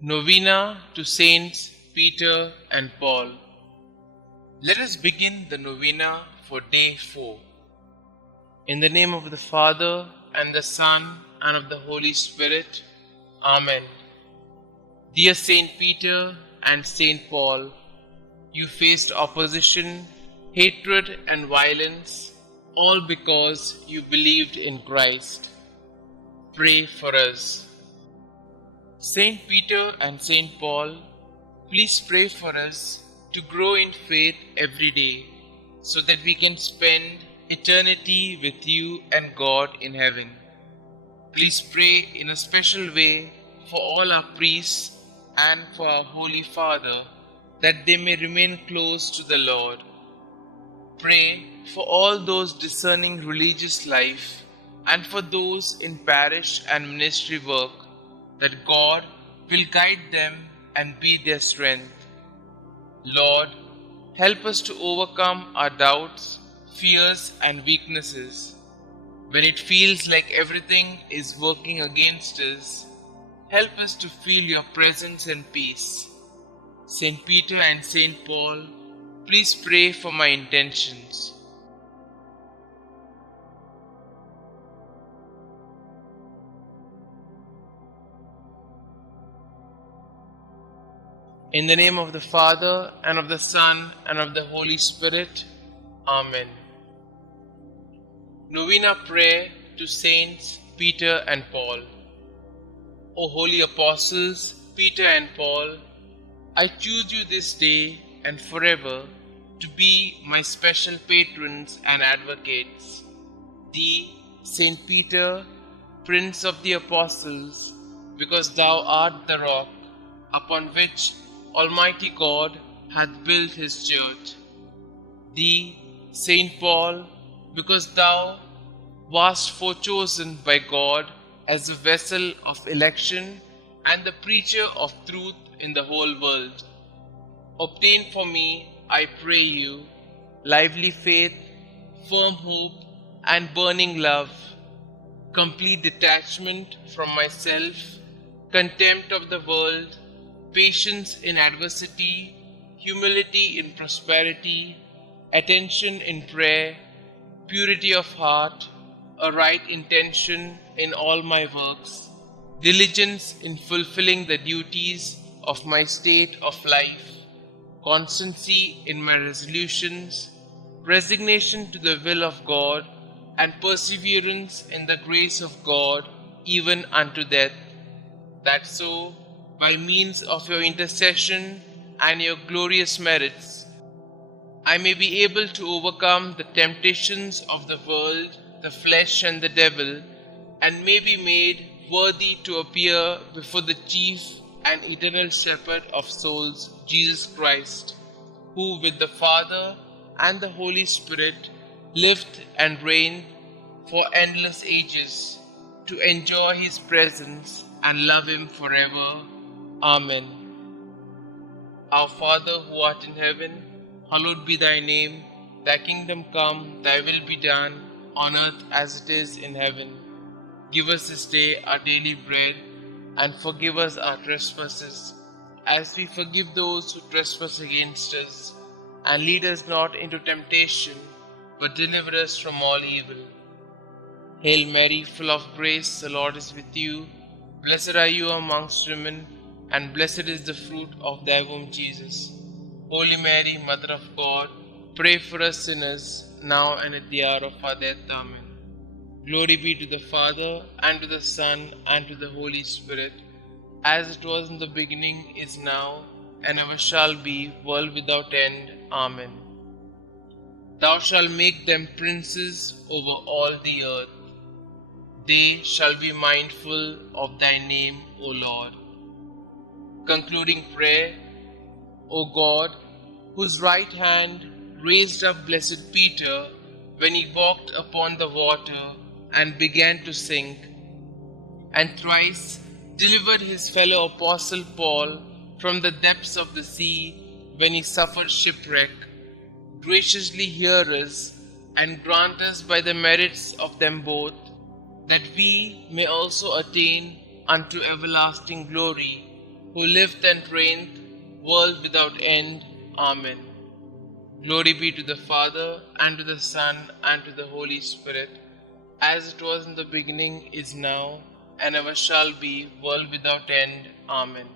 Novena to Saints Peter and Paul. Let us begin the novena for day 4. In the name of the Father, and the Son, and of the Holy Spirit. Amen. Dear Saint Peter and Saint Paul, you faced opposition, hatred, and violence, all because you believed in Christ. Pray for us. Saint Peter and Saint Paul, please pray for us to grow in faith every day so that we can spend eternity with you and God in heaven. Please pray in a special way for all our priests and for our Holy Father that they may remain close to the Lord. Pray for all those discerning religious life and for those in parish and ministry work, that God will guide them and be their strength. Lord, help us to overcome our doubts, fears, and weaknesses. When it feels like everything is working against us, help us to feel your presence and peace. Saint Peter and Saint Paul, please pray for my intentions. In the name of the Father, and of the Son, and of the Holy Spirit. Amen. Novena Prayer to Saints Peter and Paul. O holy apostles, Peter and Paul, I choose you this day and forever to be my special patrons and advocates. Thee, Saint Peter, Prince of the Apostles, because thou art the rock upon which Almighty God hath built his church. Thee, Saint Paul, because thou wast forechosen by God as a vessel of election and the preacher of truth in the whole world. Obtain for me, I pray you, lively faith, firm hope, and burning love, complete detachment from myself, contempt of the world, patience in adversity, humility in prosperity, attention in prayer, purity of heart, a right intention in all my works, diligence in fulfilling the duties of my state of life, constancy in my resolutions, resignation to the will of God, and perseverance in the grace of God, even unto death, that so, by means of your intercession and your glorious merits, I may be able to overcome the temptations of the world, the flesh, and the devil, and may be made worthy to appear before the chief and eternal shepherd of souls, Jesus Christ, who with the Father and the Holy Spirit lived and reigned for endless ages, to enjoy his presence and love him forever. Amen. Our Father who art in heaven, hallowed be thy name. Thy kingdom come, thy will be done, on earth as it is in heaven. Give us this day our daily bread, and forgive us our trespasses, as we forgive those who trespass against us. And lead us not into temptation, but deliver us from all evil. Hail Mary, full of grace, the Lord is with you. Blessed are you amongst women, and blessed is the fruit of thy womb, Jesus. Holy Mary, Mother of God, pray for us sinners, now and at the hour of our death. Amen. Glory be to the Father, and to the Son, and to the Holy Spirit, as it was in the beginning, is now, and ever shall be, world without end. Amen. Thou shalt make them princes over all the earth. They shall be mindful of thy name, O Lord. Concluding prayer. O God, whose right hand raised up blessed Peter when he walked upon the water and began to sink, and thrice delivered his fellow apostle Paul from the depths of the sea when he suffered shipwreck, graciously hear us and grant us by the merits of them both, that we may also attain unto everlasting glory who liveth and reigneth, world without end. Amen. Glory be to the Father, and to the Son, and to the Holy Spirit, as it was in the beginning, is now, and ever shall be, world without end. Amen.